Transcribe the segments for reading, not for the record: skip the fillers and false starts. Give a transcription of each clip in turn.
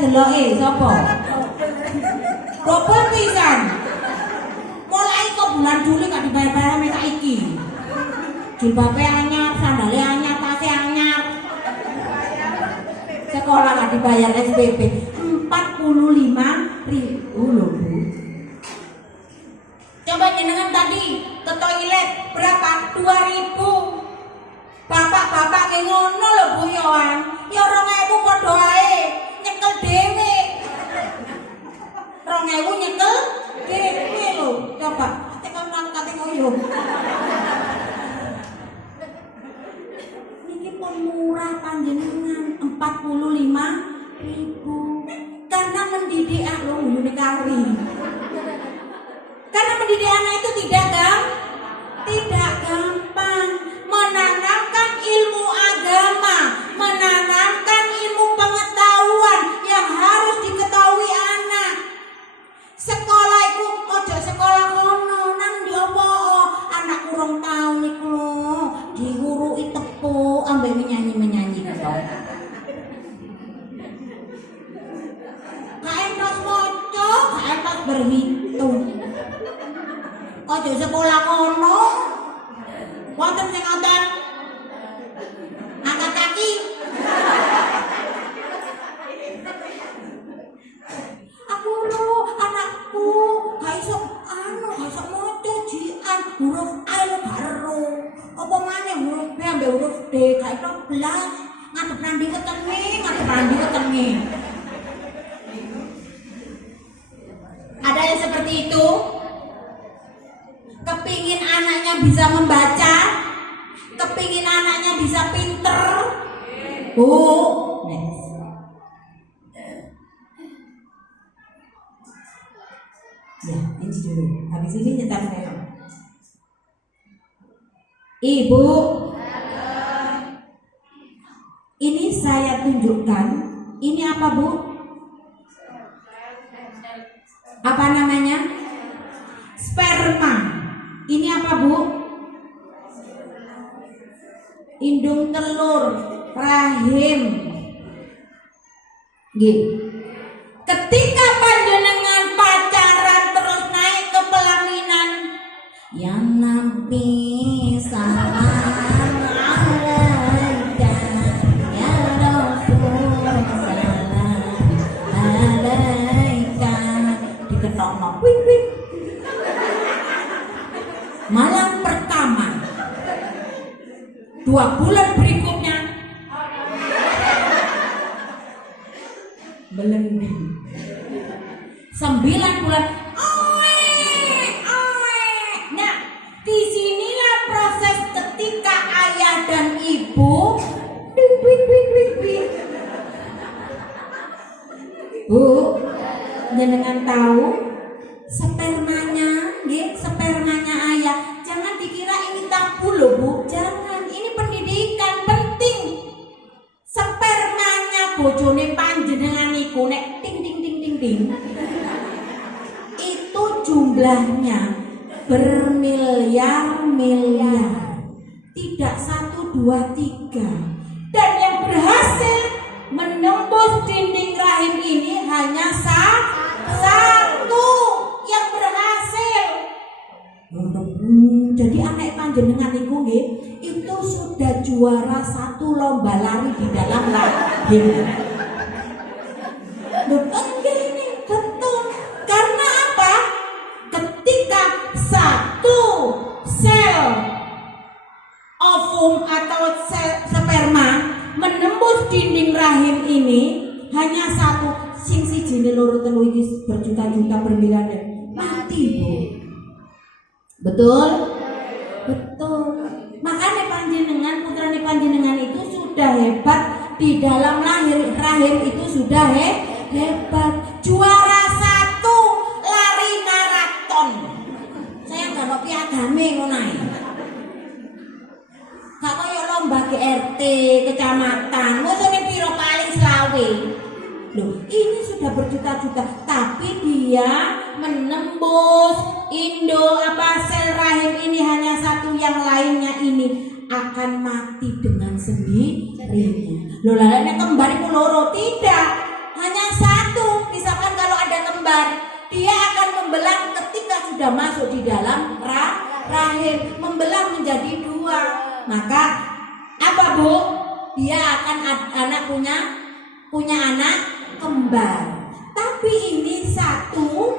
deloke sapa? Double pisan. Mulai kok bulan Juli gak dibayar-bayar mek saiki. Jilbabe anyar, sandale anyar, tase anyar. Sekolah gak dibayar SPP 45.000 loh Bu. Coba jenengan tadi ke toilet berapa? 2.000. Bapak-bapak kayak ngono lho Bu Yohan. Ya 2.000 padha ae nyekel dhewe. 2.000 nyekel dhewe lho. Coba tekan nang kate koyo. Niki pun murah panjenengan 45.000. Karena mendidik lho ngene kari. Karena mendidik anak itu tidak gampang. Menanamkan ilmu agama, menanamkan ilmu pengetahuan yang harus diketahui anak. Sekolah itu ojo sekolah kono nang ndi apa anak kurang tahu niku lho diwuruki tepuk ambek menyanyi gitu. Kaentos moco, kaentos berhitung. Ojo sekolah kono wonten sing ngoten angkat kaki. Aku lho anakku gak iso maca jian huruf A lho gak ero. Apa maneh huruf B ambek huruf D gak iso blas. Ngadep nandi ketenge. Ada yang seperti itu? Kepingin anaknya bisa membaca, kepingin anaknya bisa pinter. Next. Ya, ini dulu. Habis ini nyetar saya. Ibu, ini saya tunjukkan. Ini apa Bu? Apa namanya? Sperma. Ini apa Bu? Indung telur, rahim. Gitu. Ketika panjenengan pacaran terus naik ke pelaminan, ya Nabi salam alaika, ya Rasul salam alaika. Diketokno, wing. Malam pertama 2 bulan berikutnya belending 9 bulan Nah disinilah proses ketika ayah dan ibu Bu jenengan tahu spermanya ayah. Jangan dikira ini tabu loh Bu. Jangan, ini pendidikan penting. Spermanya bojone panjenengan niku nek ting itu jumlahnya bermiliar-miliar. Tidak 1, 2, 3. Dan yang berhasil menembus dinding rahim ini hanya satu yang berhasil. Jadi anak panjenengan niku nggih itu sudah juara 1 lomba lari di dalam rahim. Ini betul. Karena apa? Ketika 1 sel ovum atau sel sperma menembus dinding rahim ini hanya 1. Sing siji loro telu iki berjuta-juta bermiliar mati Bu. Betul? Makanya panjenengan putrane panjenengan itu sudah hebat di dalam rahim itu sudah hebat. Juara 1 lari maraton. Saya nggak mau piagame ngono ae. Gak kaya lomba GRT kecamatan. Musuhnya piro paling selawe. Loh, ini sudah berjuta-juta, tapi dia menembus sel rahim ini hanya 1, yang lainnya ini akan mati dengan sendirinya. Loh, lalanya kembar itu loro tidak, hanya satu. Misalkan kalau ada kembar, dia akan membelah ketika sudah masuk di dalam rahim, membelah menjadi dua. Maka apa Bu? Dia akan anak punya anak kembar. Tapi ini satu,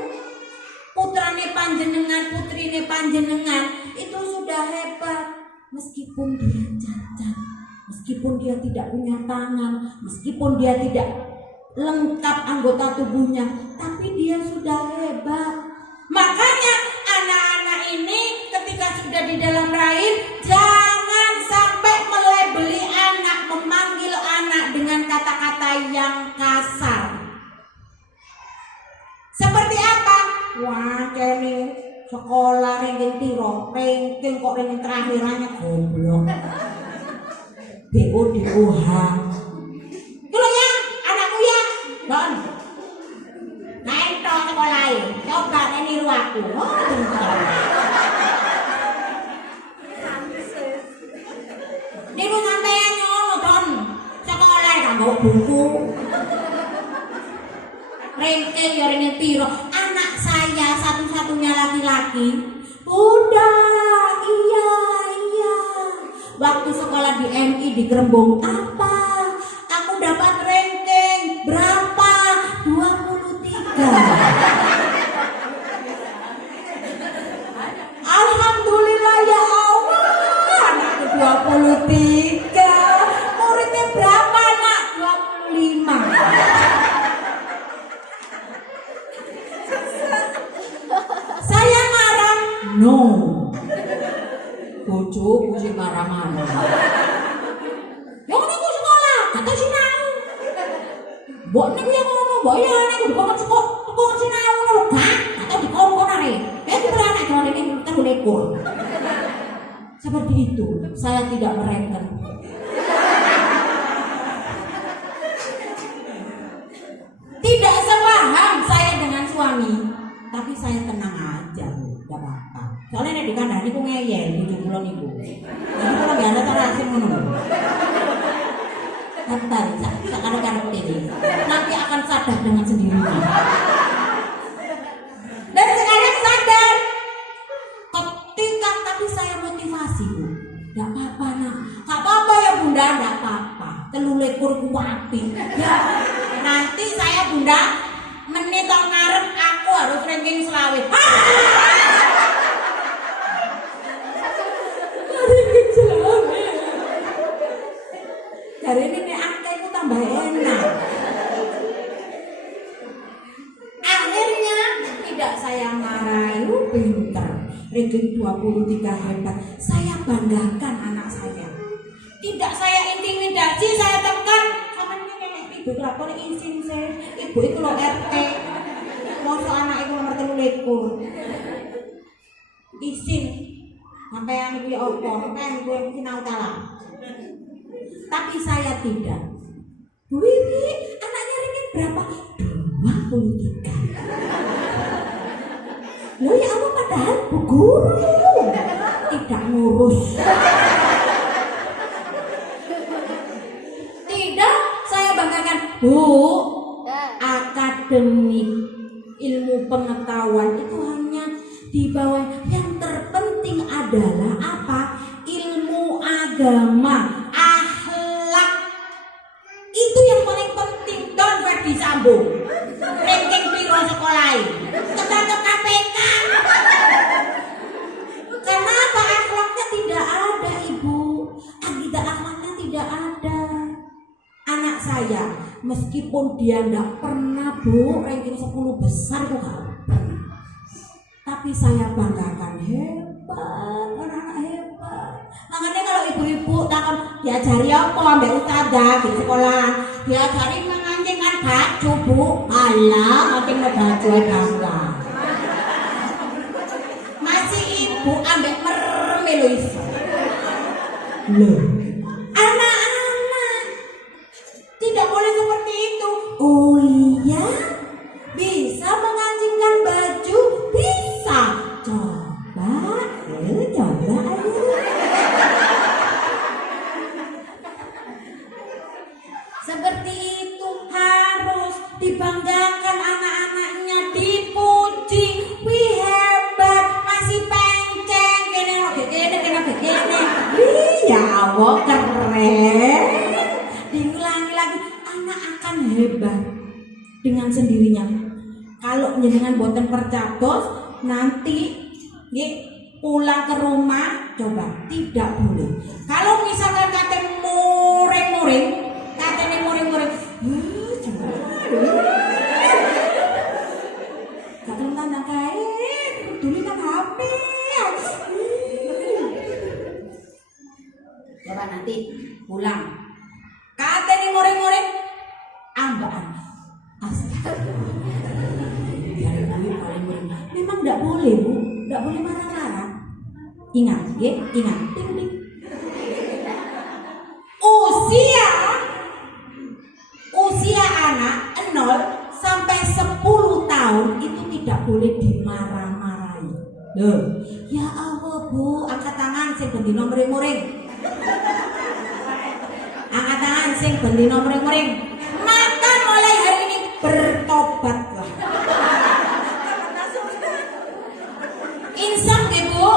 putrane panjenengan, putrine panjenengan itu sudah hebat. Meskipun dia cacat, meskipun dia tidak punya tangan, meskipun dia tidak lengkap anggota tubuhnya, tapi dia sudah hebat. Makanya anak-anak ini ketika sudah di dalam rahim, jangan sampai melebeli anak, memanggil anak dengan kata-kata yang kasar. Seperti apa? Wah, ini sekolah ranking piro, ranking kok ranking terakhirannya goblok. BODOH. Kalau ya, anakku ya, Don. Naik toh sekolah ini, coba niru aku. Oh, bentar. Niru sampean ngono, Don. Sekolah gak bawa buku. Ranking ya ranking piro. Anak saya satu-satunya laki-laki. Udah, iya. Waktu sekolah di MI di Kerembung, apa? Aku dapat ranking berapa? 23. Alhamdulillah ya Allah, anakku 23. Muridnya berapa nak? 25. Saya marah, no. Bojoku sing marah-marah. Ya ngono ku sekolah, kata sinau. Mbok niku ya ngono, mbok ya niku kok kok sinau ngono gak? Kata dikongkonane. Itu anak jane iki terlekur. Seperti itu, saya tidak merengek. Tidak sepaham saya dengan suami, tapi saya tenang aja, gak apa-apa. Soalnya nek dikandani ku ngeyel bojo kula niku. Jadi kula gak ada terasi ngono. Bentar, sekarang ini nanti akan sadar dengan sendirinya. Dan sekarang sadar. Ketika tapi saya motivasi Bu, gak apa-apa nak, gak apa-apa ya Bunda, gak apa-apa. Telulekur kuapi. Ya nanti saya Bunda menit ngarep aku harus ranking selawit. Ranking selawit. Hari ini nih angka itu tambah enak. Akhirnya tidak saya marahi, pinter. Ranking 23 hebat. Saya banggakan anak saya. Tidak saya intimidasi, saya tekan. Sama ini ibu kelapor izin saya. Ibu itu loh RT. Masa anak itu nomor 3 izin. Sampai ibu ya opo, sampai ibu yang sinau talang. Tapi saya tidak. Bu Wiwi, anaknya ranking berapa? 23. Loh ya Allah, padahal Bu Guru tidak ngurus. Tidak, saya banggakan Bu. Akademik ilmu pengetahuan itu hanya di bawah. Yang terpenting adalah apa? Ilmu agama, akhlak. Itu yang paling penting. Don Ferdi Sambo ranking piro sekolah ketangkep KPK. Kenapa akhlaknya tidak ada Ibu? Akidah akhlaknya tidak ada. Anak saya meskipun dia tidak pernah Bu ranking 10 besar itu gak pernah, tapi saya banggakan, hebat, anak hebat. Makanya kalau ibu-ibu takon diajari apa ambek ustazah di sekolah, diajari mengancingkan baju Bu. Alah, mancing baju bangga. Masih ibu ambek merem lho iso. Loh, anak-anak tidak boleh seperti itu. Oh iya, bisa mengancingkan baju, bisa. Coba ayo. Seperti itu harus dibanggakan anak-anaknya, dipuji, wih hebat, masih penceng, kene. Ya Allah keren. Diulangi lagi, anak akan hebat dengan sendirinya. Kalau jenengan boten percabos, nanti pulang ke rumah coba tidak boleh. Kalau misalkan katanya muring-muring, gak terus tanda kain, dulu kan HP. Coba nanti pulang, katanya muring-muring, ambaan. Memang tidak boleh bu, tidak boleh marah-marah. Ingat, ingat. Usia anak 0 sampai 10 tahun itu tidak boleh dimarah-marahi. Loh, ya Allah bu, angkat tangan sing bendino muring-muring. Angkat tangan sing bendino muring-muring. Maka mulai hari ini bertobatlah. Insaf deh bu.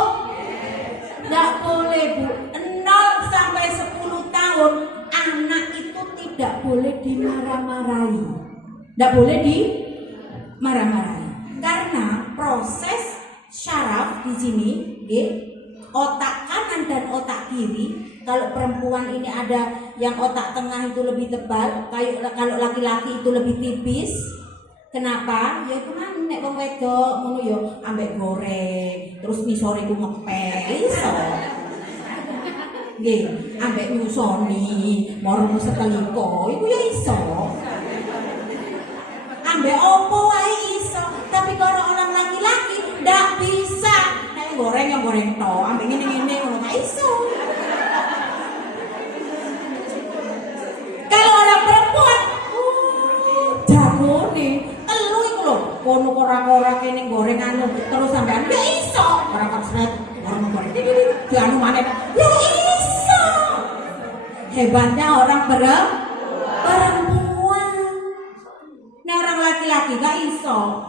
Tidak boleh bu, 0 sampai 10 tahun anak itu tidak boleh dimarah-marahi. Tidak boleh dimarah-marahi. Karena proses syaraf di sini, otak kanan dan otak kiri. Kalau perempuan ini ada yang otak tengah itu lebih tebal, kalau laki-laki itu lebih tipis. Kenapa? Ya cuman nek wong wedok ngono ya ambek goreng, terus misore ku ngepel iso. Nggih, ambek nyusoni, moro seteliko iku ya iso. Ambek opo wae iso, tapi kalau orang laki-laki ndak bisa. Nek goreng ya goreng to, ambek ngene-ngene ngono gak iso. Kalau orang perempuan jagone kono ora kene goreng anu terus sampean ya iso ora kesret orang goreng di anu maneh ya iso. Hebatnya orang perempuan. Nah orang laki-laki gak iso.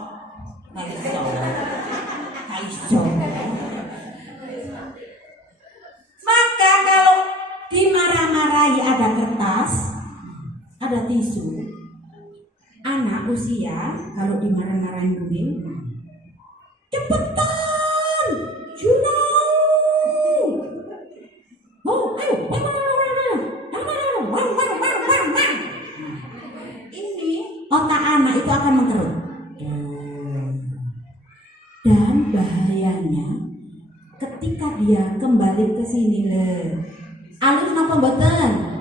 Maka kalau dimarah-marahi ada kertas, ada tisu. Anak usia kalau dimarah-marahin dulu, cepetan, oh ayo, ini otak anak itu akan mengkerut. Dan bahayanya ketika dia kembali ke sini alus napa mboten?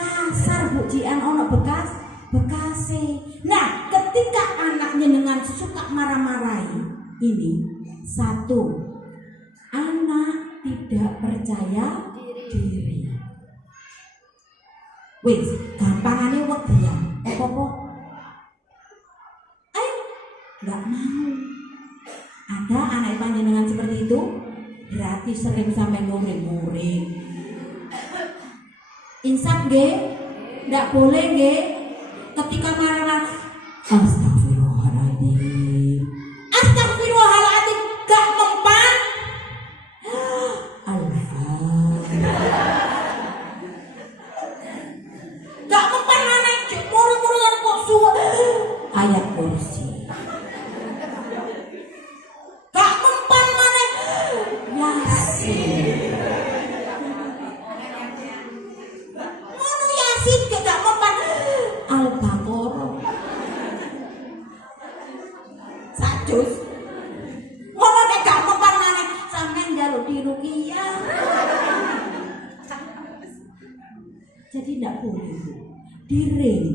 Kasar bu jian ono bekase. Nah ketika anaknya dengan suka marah-marahi ini, satu, anak tidak percaya diri. Wis gampangane wedi ya apa-apa nggak mau. Ada anak panjenengan seperti itu berarti sering sampai muring-muring. Insaf nggih, ndak boleh nggih. Ketika marah-marah, astagfirullahaladzim, gak mempan. Gak mempan mana murung-murungan kok suwe ayat kursi. Gak mempan mana Yasin. Gak mempan Al-Baqarah. Sajus ngono nek gak mempan maneh sampean njaluk diruqyah. Jadi ndak boleh diring.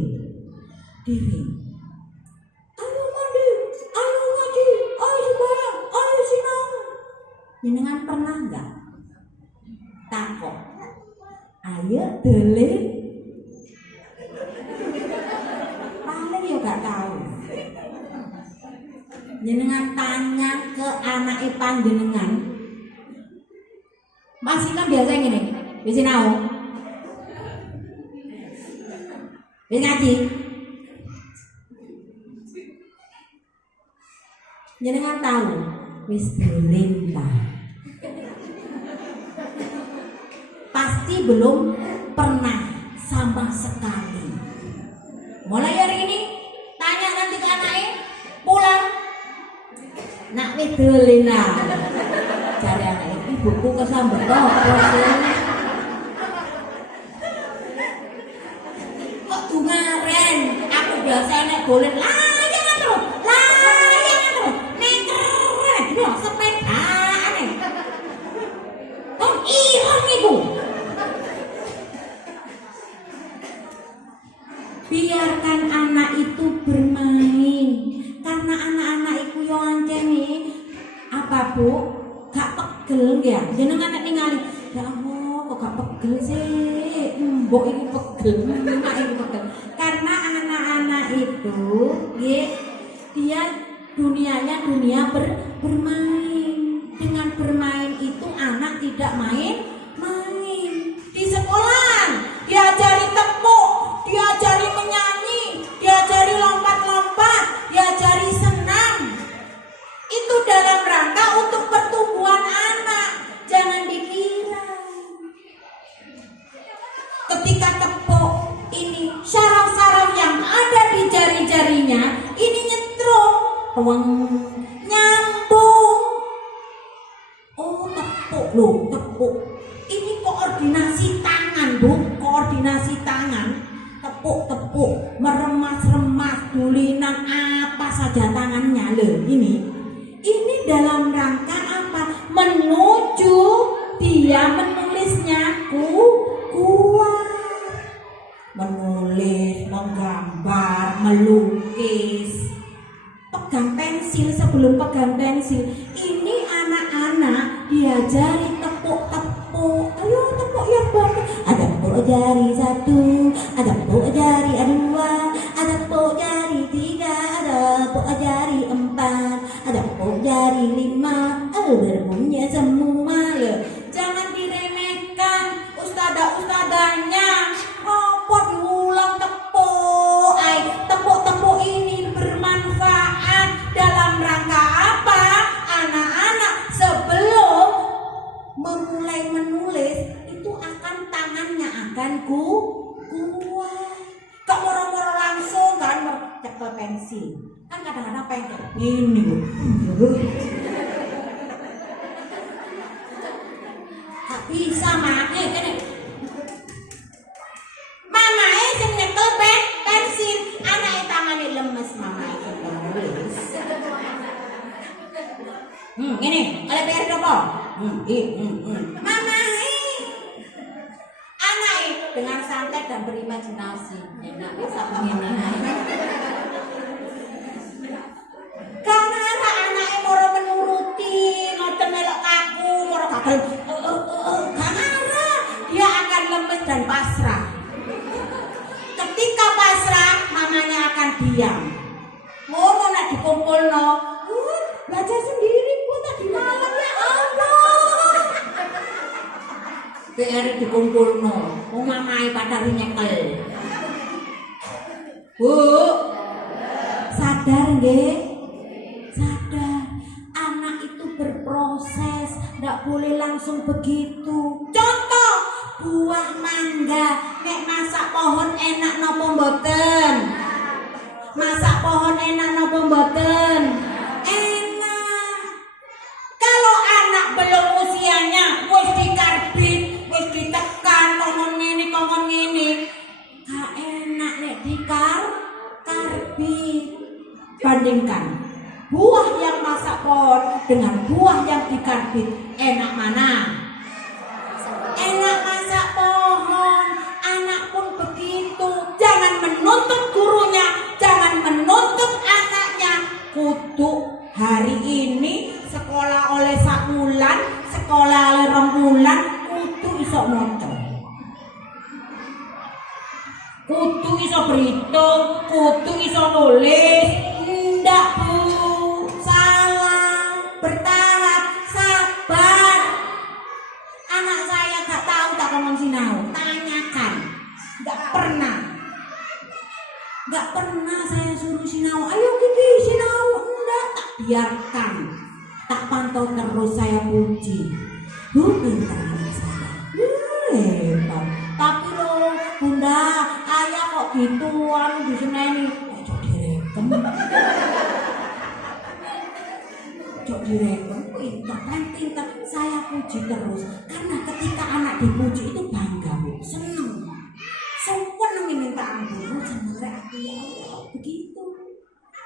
Ayo mandi, ayo ngaji, ayo sembahyang, ayo sinau. Jenengan pernah enggak takok? Ayo dolen. Paling yo gak tahu. Jenengan tanya ke anak panjenengan. Masih kan biasa ngene. Wis sinau. ngaji. Jenengan tahu wis dolen ta? Pasti belum pernah sama sekali. Mulai hari ini tanya nanti ke anaknya pulang. Nak wis dolen ta? Cari anaknya ibuku kesambet kok. Kok dungaren? Aku biasa nek dolen layangan terus. Sepedaan ireng ibu. Biarkan anak itu bermain, karena anak-anak itu yang ancene apa bu gak pegel ya. Jenengan nek ningali ya Allah kok gak pegel sih, mbok ini pegel, mak ini pegel. Karena anak-anak itu dia dunianya dunia bermain. Dengan bermain itu anak tidak main. Di sekolah diajari tepuk, diajari menyanyi, diajari lompat-lompat, diajari senam. Itu dalam rangka untuk pertumbuhan anak. Jangan dikira ketika tepuk ini saraf-saraf yang ada di jari-jarinya ini nyetrum, nyambung. Oh tepuk loh, tepuk. Ini koordinasi tangan bu, koordinasi tangan. Tepuk-tepuk, meremas-remas, dulinan apa saja tangannya loh. Ini dalam rangka apa? Menuju dia menulisnya kuat. Menulis, menggambar, melukis. Pegang pensil sebelum pegang pensil. Ini anak-anak diajari tepuk-tepuk. Ayo tepuk yang bagus. Ada tepuk jari 1, ada tepuk jari 2, ada tepuk jari 3, ada tepuk jari 4, ada tepuk jari 5. Berbunyi semua loh. Jangan diremehkan ustadzah-ustadzahnya. Apa diulang tepuk? Tepuk-tepuk ini bermanfaat dalam rangka apa? Anak-anak sebelum memulai menulis itu akan tangannya akan kuat. Kok moro-moro langsung kan cekel pensil. Kan kadang-kadang pengen ini loh. Gak bisa make kan. Mamae sing nyekel pensil, anake tangane lemes mamae sing nulis. Ngene, oleh PR apa? Mamae. Anake dengan santai dan berimajinasi. Enak bisa ngene. Karena anake moro menuruti, ngoten melok kaku, moro gagal. Karena dia akan lemes dan pasrah. Ketika pasrah, mamanya akan diam. Ngono nek dikumpulno, belajar sendiri pun tadi malam ya Allah. PR dikumpulno, mamae padha nyekel. Bu, sadar nggih? Sadar. Anak itu berproses, ndak boleh langsung begitu. Contoh, buah mangga, nek masak pohon enak napa mboten? Masak pohon enak napa mboten? Enak. Kalau anak belum usianya wis dikarbit, wis ditekan kongon ngene. Gak enak nek dikarbit. Bandingkan buah yang masak pohon dengan buah yang dikarbit, enak mana? Enak masak pohon. Anak pun begitu. Jangan menuntut gurunya, jangan menuntut anaknya. Kudu hari ini sekolah oleh sak wulan, sekolah oleh 2 bulan, kudu iso maca, kudu iso berhitung, kudu iso nulis. Ndak bu, salah, bertahap, sabar. Anak saya gak tahu tak ngomong sinau, tanyakan. Gak pernah. Nggak pernah saya suruh sinau, ayo Kiki sinau, enggak, tak biarkan, tak pantau terus, saya puji. Pintar anak saya, hebat. Tapi loh bunda, ayah kok gitu, di sana ini cok direken, cok direken, pintar. Saya puji terus, karena ketika anak dipuji itu bangga, Bu, seneng. Seneng minta ampun, seneng aku ya Allah, begitu.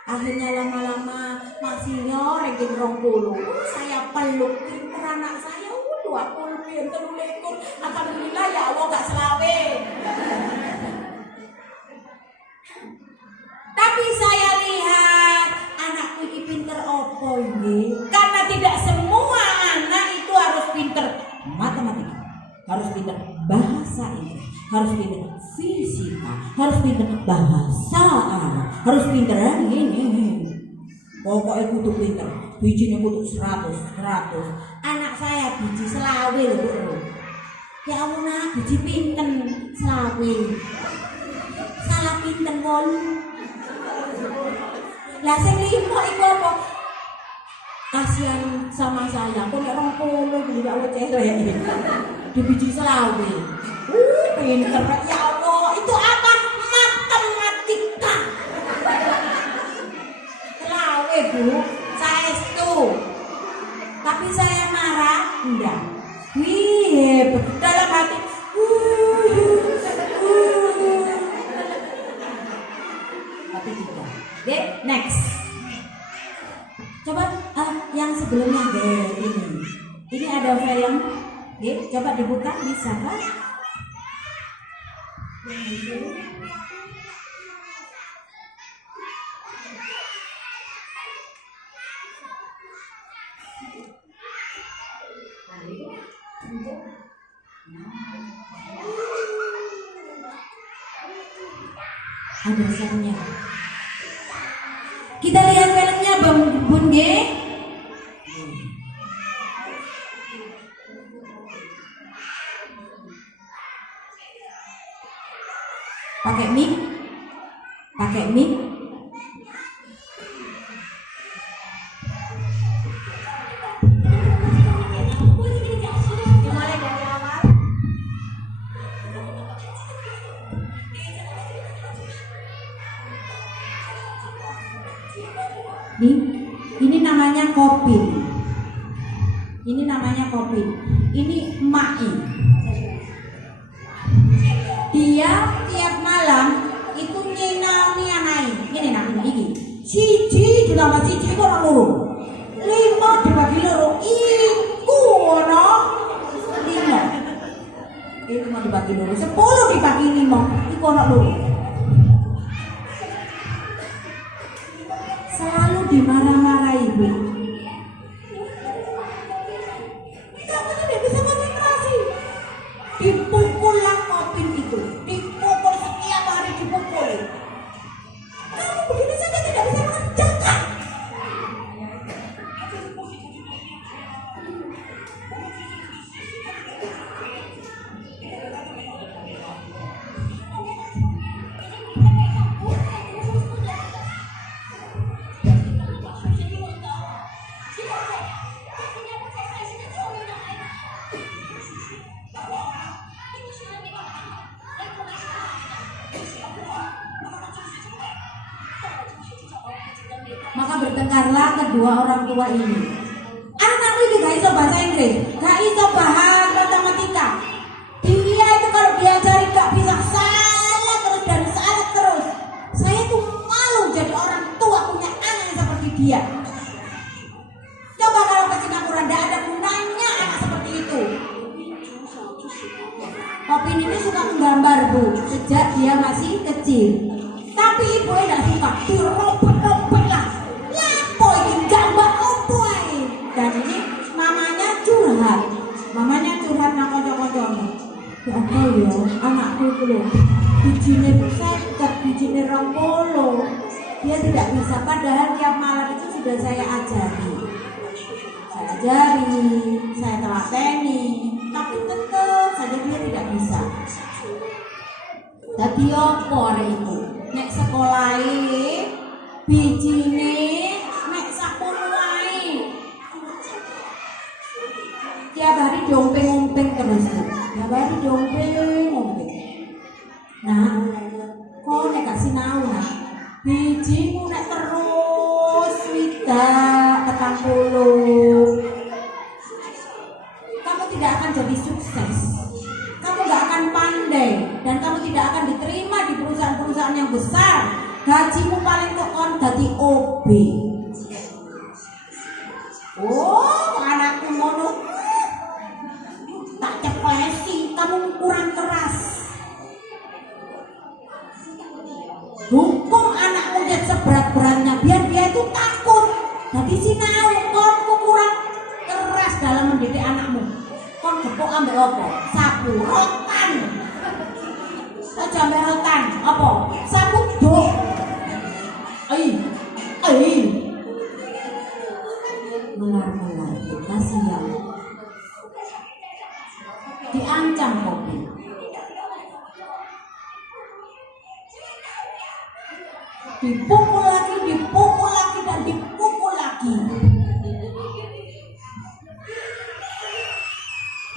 Akhirnya lama-lama masih ranking 20, saya peluk pinter anak saya, 20 pinter lekor. Alhamdulillah ya Allah gak selawe. Tapi saya lihat anakku ini pinter opo ini, karena tidak semua anak itu harus pinter matematika, harus pinter bahasa Inggris, harus pinter fisika, harus pinter bahasa Arab, harus pinter ini. Pokoknya kudu pinter, bijinya kudu 100. Anak saya biji selawe loh. Ya Allah nak, biji pinten selawe. Salah pinten 8. Lah sing 5 iku apa? Kasihan sama saya, kok nek 20 beli Allah celek. Di biji selawe. Pinter ya Allah. Itu apa? Matematika. Selawe Bu, saestu. Tapi saya marah? Enggak. Wih, dalam hati. Tapi tidak. Oke, next. Coba yang sebelumnya deh ini. Ini ada film. Oke, coba dibuka, bisa kan? Ada soundnya. Kita lihat filmnya Bun G. Pakai mic. Dimulai dari awal. Ini namanya kopi. Ini Mai. Dia tiap malam itu nyinaoni anai. Ini nak ini. Siji ditambah siji kok ora loro. 5 dibagi loro iku ono 5. Itu mau dibagi loro. 10 dibagi 5 iku ono loro. Selalu dimarah-marahi, Bu. Kamu tidak bisa konsentrasi. Dipukullah kopi itu, dipukul setiap hari dipukul. Kamu begini saja tidak bisa mengerjakan. Maka bertengkarlah kedua orang tua ini. Anakku ini gak iso bahasa Inggris, gak iso bahas matematika. Dia itu kalau diajari gak bisa, salah terus. Saya tuh malu jadi orang tua punya anak yang seperti dia. Coba kalau ke Singapura gak ada gunanya anak seperti itu. Kopin ini suka menggambar, Bu, sejak dia masih kecil. Tapi ibu tidak suka, dirobek-robek lah. Lapo ini gambar opo. Dan ini mamanya curhat nang kanca-kancane. Ya apa ya, anakku itu loh, bijine 50, bijine 20. Dia tidak bisa, padahal tiap malam itu sudah saya ajari, saya telateni, tapi tetap saja dia tidak bisa. Tapi apa hari itu? Nek nek sekolahe bijine nek sakmono wae. Tiap hari diompeng-ompeng terus. Tiap hari diompeng-ompeng. Nah, kok nek gak sinau nah. Bijimu nek terus swidak 40. Kamu tidak akan jadi sukses. Kamu gak akan pandai dan kamu tidak akan diterima di perusahaan-perusahaan yang besar. Gajimu paling kok kon dadi OB. Oh, anakku ngono. Tak ceplesi, kamu kurang keras. Hukum anakmu dia seberat-beratnya biar dia itu takut. Jadi sinau, konmu kurang keras dalam mendidik anakmu. Kon gepok ambek apa? Sapu rotan. Aja ambek rotan, apa? Sapu dok. Melar-melar, kasihan. Diancam kopi. Dipukul lagi dan dipukul lagi.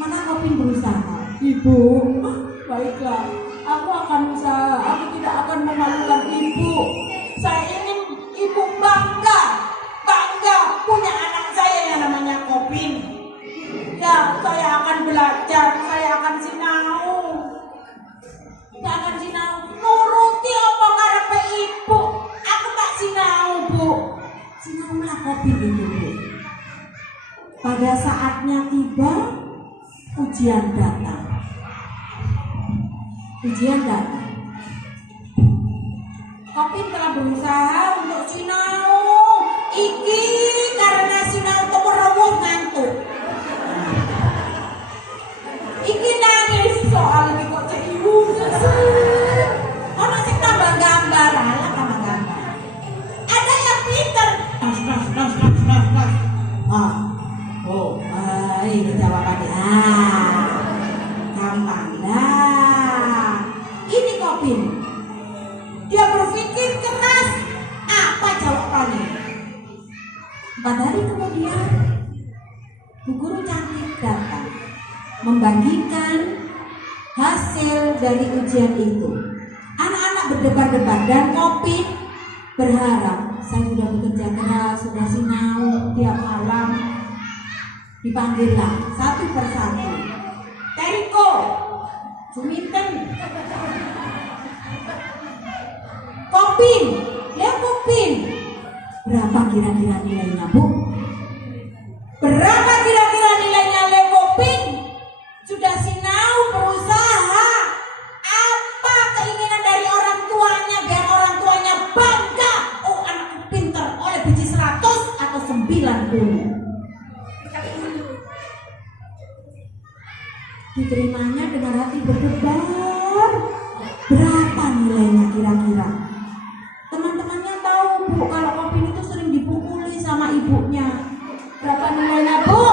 Mana kopi berusaha? Ibu, baiklah, aku akan usaha. Aku tidak akan memalukan ibu. Saya ingin ibu bangga punya anak saya yang namanya Kopin. Ya, saya akan belajar, saya akan sinau. Saya akan sinau, nuruti apa karepe ibu. Aku tak sinau, Bu. Sinaulah Kopin itu, Bu. Pada saatnya tiba, ujian datang. Kopin telah berusaha untuk sinau. Iki karena sinau itu merawat ngantuk. Iki nangis soal ini kok cek ibu sesek. Ono sing tambah gambar, tambah gambar. Ada yang pinter. Ini jawabannya. Gampang lah. Ini Kopin. Dia berpikir keras. Apa jawabannya? 4 hari kemudian, Bu Guru cantik datang membagikan hasil dari ujian itu. Anak-anak berdebar-debar dan Kopin berharap, saya sudah bekerja keras, sudah sinau tiap malam. Dipanggillah satu persatu. Teriko, Juminten, Kopin, lihat Kopin. Berapa kira-kira nilainya, Bu? Berapa kira-kira nilainya Kopin? Sudah sinau berusaha. Apa keinginan dari orang tuanya biar orang tuanya bangga? Oh, anakku pintar, oleh biji 100 atau 90. Diterimanya dengan hati berdebar. Berapa nilainya kira-kira? Teman-temannya tahu, Bu, kalau Kopin itu sering dipukuli sama ibunya. Berapa nilainya, Bu? 51.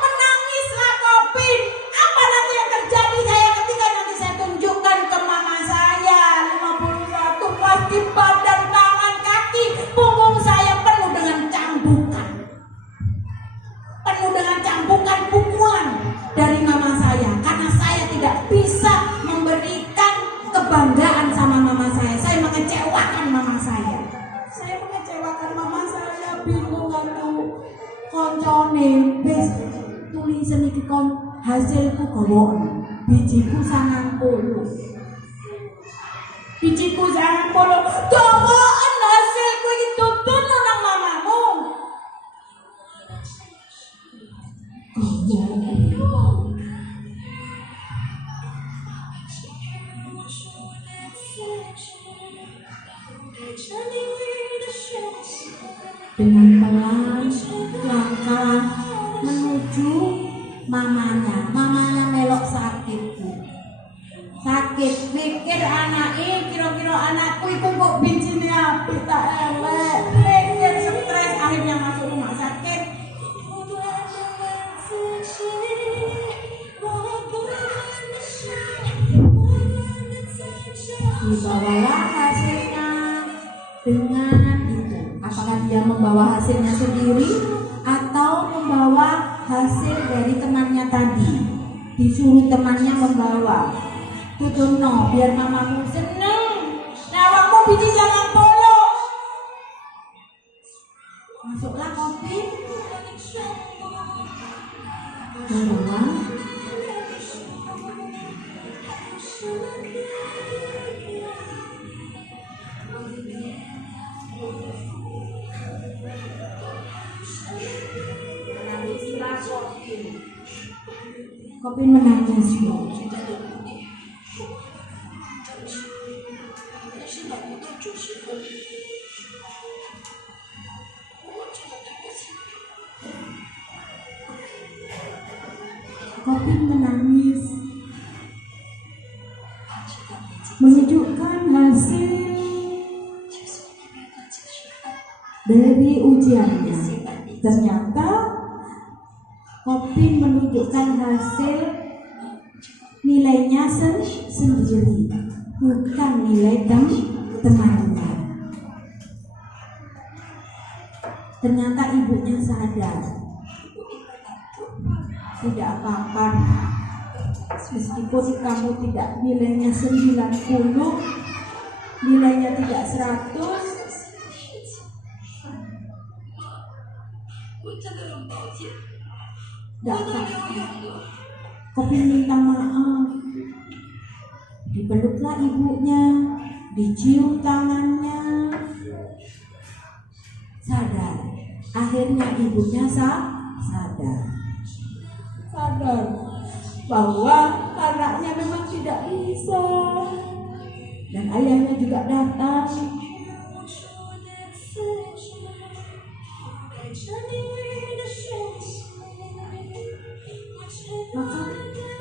Menangislah Kopin. Apa nanti yang terjadi saya ketika nanti saya tunjukkan ke mama saya? 51 pasti badan, tangan, kaki, punggung saya penuh dengan cambukan. Penuh dengan cambukan pukulan dari mama saya. Karena saya tidak bisa memberikan kebanggaan sama mama saya. Saya mengecewakan mama saya. Saya mengecewakan mama saya. Bingung aku. Koncone wis tulisan iki kon hasilku gawon. Bijiku 90. Bijiku 90. Gawon hasilku iki tutun nang mamamu. Dengan pelan langkah menuju mamanya. Mamanya melok sakit, Bu. Sakit, mikir anaknya, kira-kira anakku itu kok bijine apik tak elek. Mikir stres, akhirnya masuk rumah sakit. Dibawalah hasilnya dengan itu. Apakah dia membawa hasilnya sendiri atau membawa hasil dari temannya tadi? Disuruh temannya membawa. Tuturno biar mamamu seneng. Awakmu biji jangan polo. Masuklah kopi. Bawa. Kopi menangis. Kopi menangis, menunjukkan hasil dari ujiannya. Ternyata Kopi menunjukkan hasil nilainya sendiri, bukan nilai temannya. Ternyata ibunya sadar. Tidak apa-apa, meskipun kamu tidak nilainya 90, nilainya tidak 100, tidak apa-apa. Kopi minta maaf. Dipeluklah ibunya, dicium tangannya, sadar. Akhirnya ibunya sadar bahwa anaknya memang tidak bisa, dan ayahnya juga datang. Maka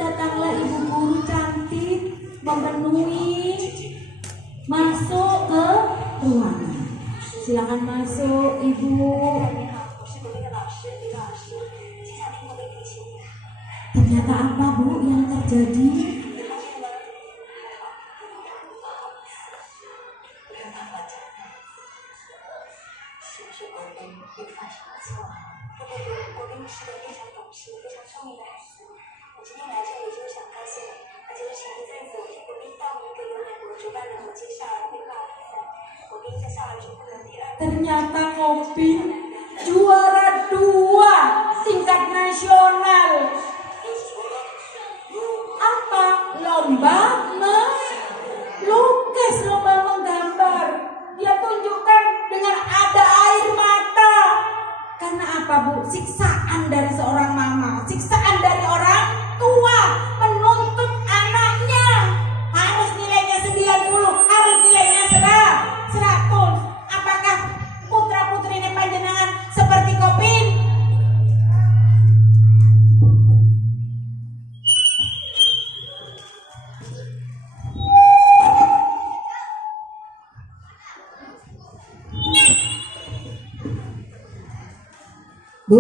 datanglah ibu guru cantik memenuhi, masuk ke ruangan. Silakan masuk ibu. Ternyata apa Bu yang terjadi? Ternyata Kopi juara 2 tingkat nasional. Apa? Lomba melukis, lomba menggambar. Dia tunjukkan dengan ada air mata. Karena apa Bu? Siksaan dari seorang mama, siksaan dari orang tua menuntut anaknya. Harus nilainya 90, harus nilainya 100. Apakah putra-putri ini panjenengan seperti Kopi? Bu,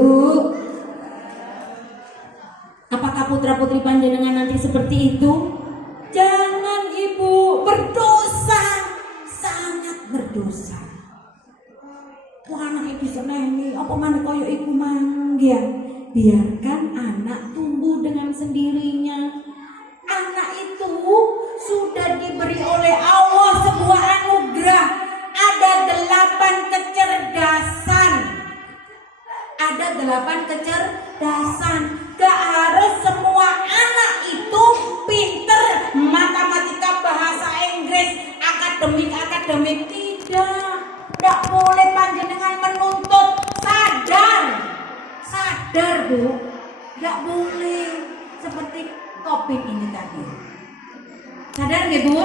apakah putra-putri panjenengan nanti seperti itu? Jangan Ibu, berdosa, sangat berdosa. Wah, anak ibu seneni, apa mana koyo ibu manggil? Biarkan anak tumbuh dengan sendirinya. Anak itu sudah diberi oleh Allah sebuah anugerah. Ada 8 kecerdasan. Ada 8 kecerdasan. Gak harus semua anak itu pinter matematika, bahasa Inggris, akademik. Tidak boleh panjenengan menuntut. Sadar Bu, gak boleh seperti Kopi ini tadi. Sadar gak Bu?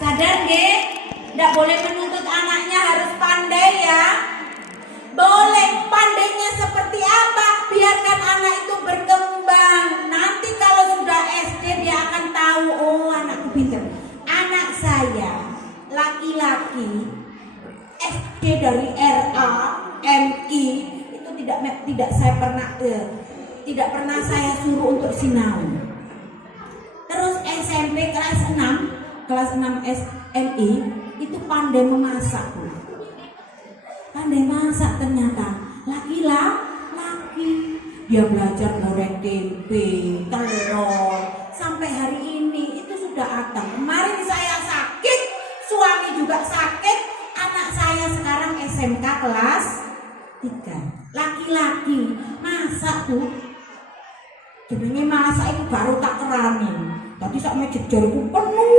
Sadar gak? Gak boleh menuntut anaknya harus pandai ya. Boleh, pandainya seperti apa? Biarkan anak itu berkembang. Nanti kalau sudah SD dia akan tahu, oh anakku pintar. Anak saya laki-laki SD dari RA, MI itu tidak pernah saya suruh untuk sinau. Terus SMP kelas 6 kelas 6 SMI itu pandai memasak, Bu. Pandai masak ternyata. Laki. Dia belajar goreng tempe, telur. Sampai hari ini itu sudah atam. Kemarin saya sakit, suami juga sakit. Anak saya sekarang SMK kelas 3. Laki-laki masak, Bu. Jenenge masak itu baru tak kerani. Tadi sak meja jariku penuh.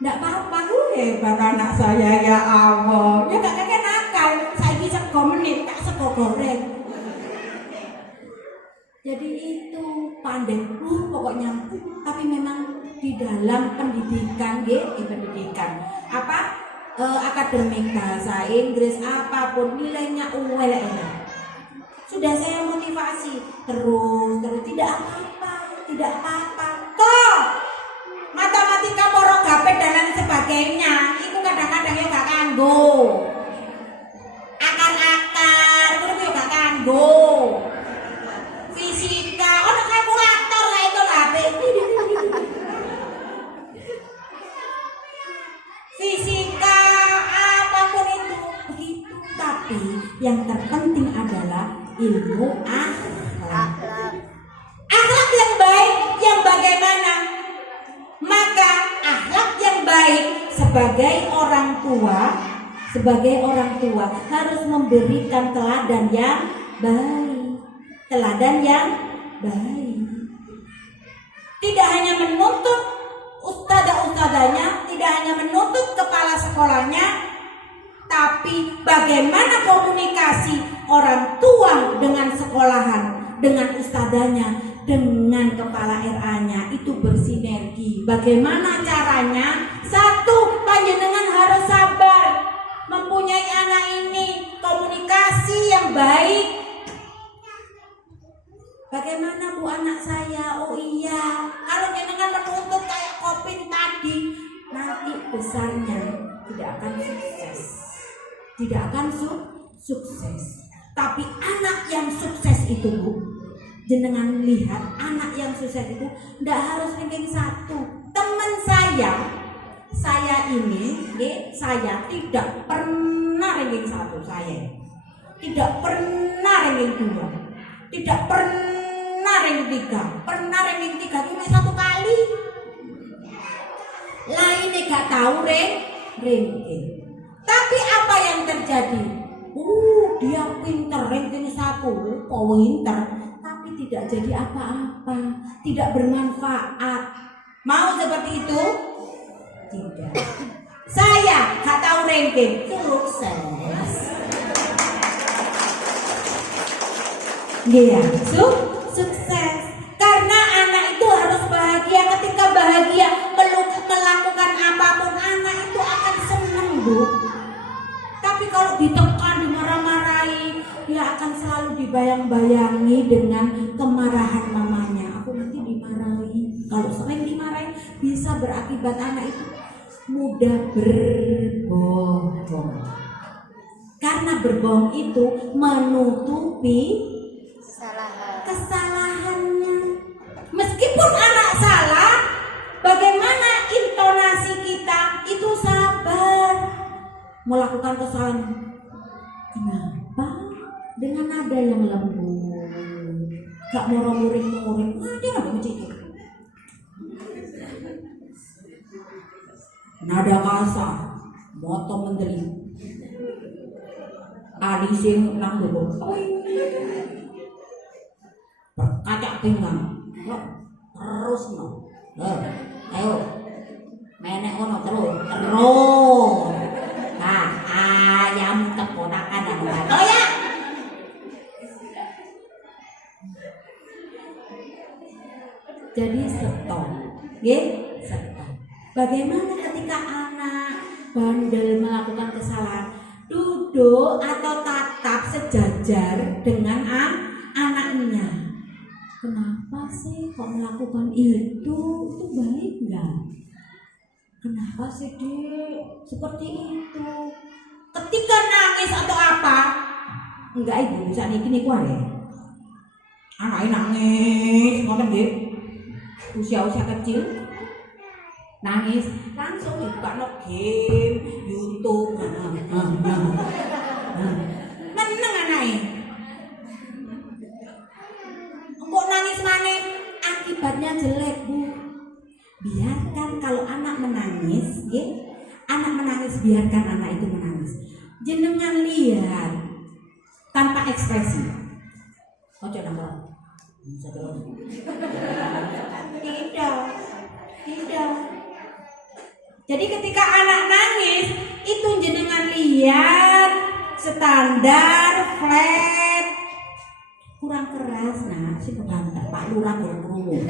Nggak apa-apa lu hebat anak saya, ya Allah. Ya gak kakek nakal. Saya bisa sego menit tak sego goreng. Jadi itu pandai pokoknya. Tapi memang di dalam pendidikan, pendidikan apa akademik bahasa Inggris apapun nilainya enak. Sudah saya motivasi terus tidak apa-apa. Toh matematika moro gapet dan lain sebagainya itu kadang-kadang ya gak kanggo. Akar-akar itu ya gak kanggo. Fisika ono kalkulator lah itu HP. Fisika apapun itu begitu. Tapi yang terpenting adalah ilmu akhlak. Akhlak yang baik yang bagaimana? Maka akhlak yang baik sebagai orang tua harus memberikan teladan yang baik. Tidak hanya menuntut ustadzah-ustadzanya, tidak hanya menuntut kepala sekolahnya, tapi bagaimana komunikasi orang tua dengan sekolahan, dengan ustadzanya, dengan kepala RA-nya itu bersinergi. Bagaimana caranya? Satu, panjenengan harus sabar mempunyai anak ini komunikasi yang baik. Bagaimana Bu anak saya? Oh iya, kalau jenengan menuntut kayak Kopin tadi, nanti besarnya tidak akan sukses. Tapi anak yang sukses itu, Bu, jenengan lihat anak yang sukses itu tidak harus ranking 1. Teman saya ini, saya tidak pernah ranking 1 saya. Tidak pernah ranking 2. Tidak pernah ranking 3. Pernah ranking 3 cuma 1 kali. Lainnya gak tahu ranking. Tapi apa yang terjadi? Dia pinter ranking 1, pinter, tapi tidak jadi apa-apa, tidak bermanfaat. Mau seperti itu? Tidak. Saya gak tahu ranking, sukses. Iya, sukses. Karena anak itu harus bahagia. Ketika bahagia melakukan apapun, anak itu akan senang, Bu. Tapi kalau ditekan, dimarah-marahi, dia akan selalu dibayang-bayangi dengan kemarahan mamanya. Aku nanti dimarahi. Kalau sering dimarahi, bisa berakibat anak itu mudah berbohong. Karena berbohong itu menutupi kesalahannya. Meskipun anak salah, bagaimana intonasi kita itu sabar melakukan kesalahan. Kenapa? Dengan nada yang lembut, gak muring-muring. Dia nggak begitu. Nada kasar, moto mendeli. Alising nang dulu. Berkacak pinggang. Terus no. Ayo. Menek ono terus. Nah, ayam keponakan dan oh ya. Jadi stop. Stop. Bagaimana ketika anak bandel melakukan kesalahan? Duduk atau tatap sejajar dengan anaknya. Kenapa sih kok melakukan itu? Itu baik nggak? Kenapa sih Dek seperti itu? Ketika nangis atau apa? Enggak ibu, bisa niki kuare. Anaknya nangis, ngoten Dek. usia-usia kecil nangis langsung dibuka game YouTube. Meneng anaknya. Kok nangis mana? Akibatnya jelek, Bu. Biarkan kalau anak menangis, ya. Anak menangis, biarkan anak itu menangis. Jenengan lihat tanpa ekspresi. Ojo nambah. Tidak. Jadi ketika anak nangis, itu jenengan lihat standar flat. Kurang keras, nah si pebantah Pak Lurah guru.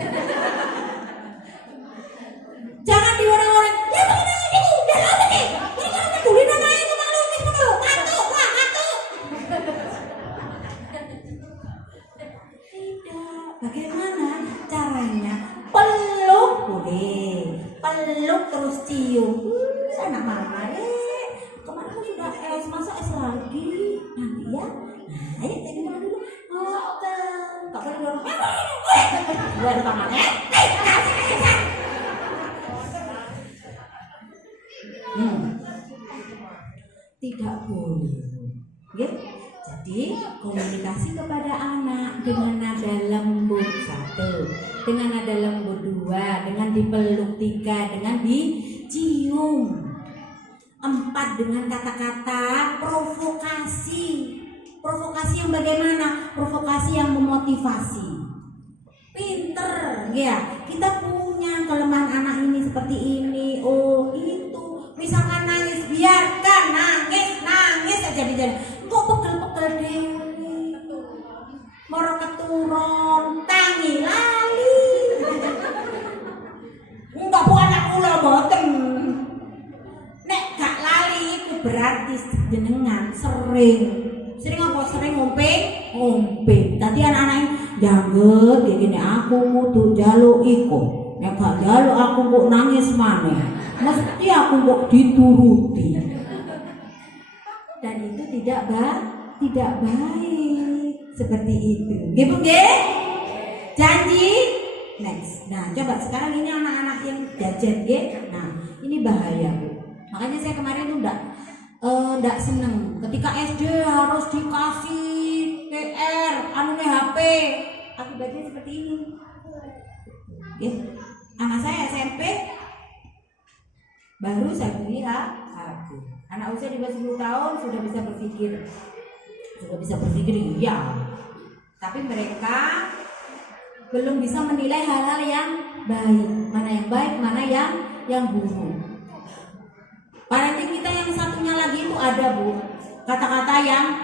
Jangan diorang-orang. Ya begini ini, udah lama nih. Ini kan peduli nanya itu malu nih malu. Katuk. Tidak. Bagaimana caranya? Peluk boleh. Peluk terus cium. Anak mama kemarin aku sudah es, masa es lagi? Nanti ya. Nah, ayo tadi dulu. Tak boleh dorong. Dua ada tangannya. Tidak boleh. Ya? Jadi komunikasi kepada anak dengan nada lembut 1, dengan nada lembut 2, dengan dipeluk 3, dengan dicium 4, dengan kata-kata provokasi. Provokasi yang bagaimana? Provokasi yang memotivasi. Pinter, ya. Kita punya kelemahan anak ini seperti ini. Oh, itu. Misalkan nangis, biarkan nangis aja di jalan. Kok pegel-pegel dewi. Moro keturun, tangi lali. Enggak bu anak kula boten. Nek gak lali itu berarti jenengan sering apa? Sering ngombe. Tadi anak-anak jangget kayak gini, aku kudu jaluk iko. Nek gak jaluk aku kok nangis maneh. Mesti aku kok dituruti. Dan itu tidak baik seperti itu. Nggih Bu nggih? Janji? Next. Nah, coba sekarang ini anak-anak yang jajan nggih. Nah, ini bahaya Bu. Makanya saya kemarin tuh enggak seneng ketika SD harus dikasih PR, HP. Akibatnya seperti ini. Ya. Anak saya SMP baru saya beli HP. Anak usia di bawah 10 tahun sudah bisa berpikir iya. Tapi mereka belum bisa menilai hal-hal yang baik, mana yang buruk. Parenting kita yang satunya lagi itu ada Bu, kata-kata yang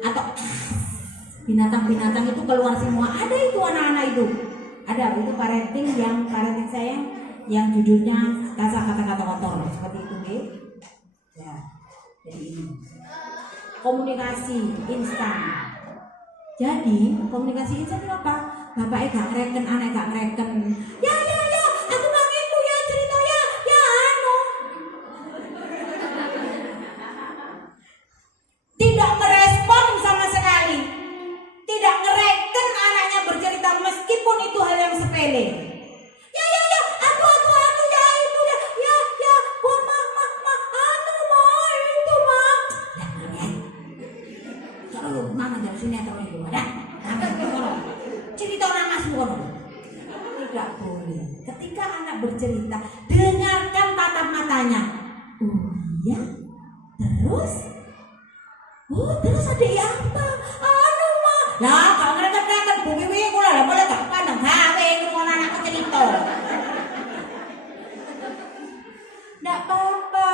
atau binatang-binatang itu keluar semua. Ada itu anak-anak itu. Ada itu parenting saya yang judulnya kata-kata kotor seperti itu nih. Ya. Jadi ini komunikasi instan. Jadi komunikasi instan itu apa? Bapaknya gak ngereken, anak gak ngereken. Ya, aku mangiku ya cerita ya anu. Tidak merespon sama sekali. Tidak ngereken anaknya bercerita meskipun itu hal yang sepele. Ya, aku ya itu ya, gua itu kalau mama dari sini atau itu ada. Cerita orang masuk orang. Tidak boleh. Ketika anak bercerita, dengarkan tatap matanya. Oh iya, terus ada apa? Lah, kalau ngereket-ngereket bumi kula lah boleh gak pandang gawe ngono anakku cerita. Nggak apa-apa.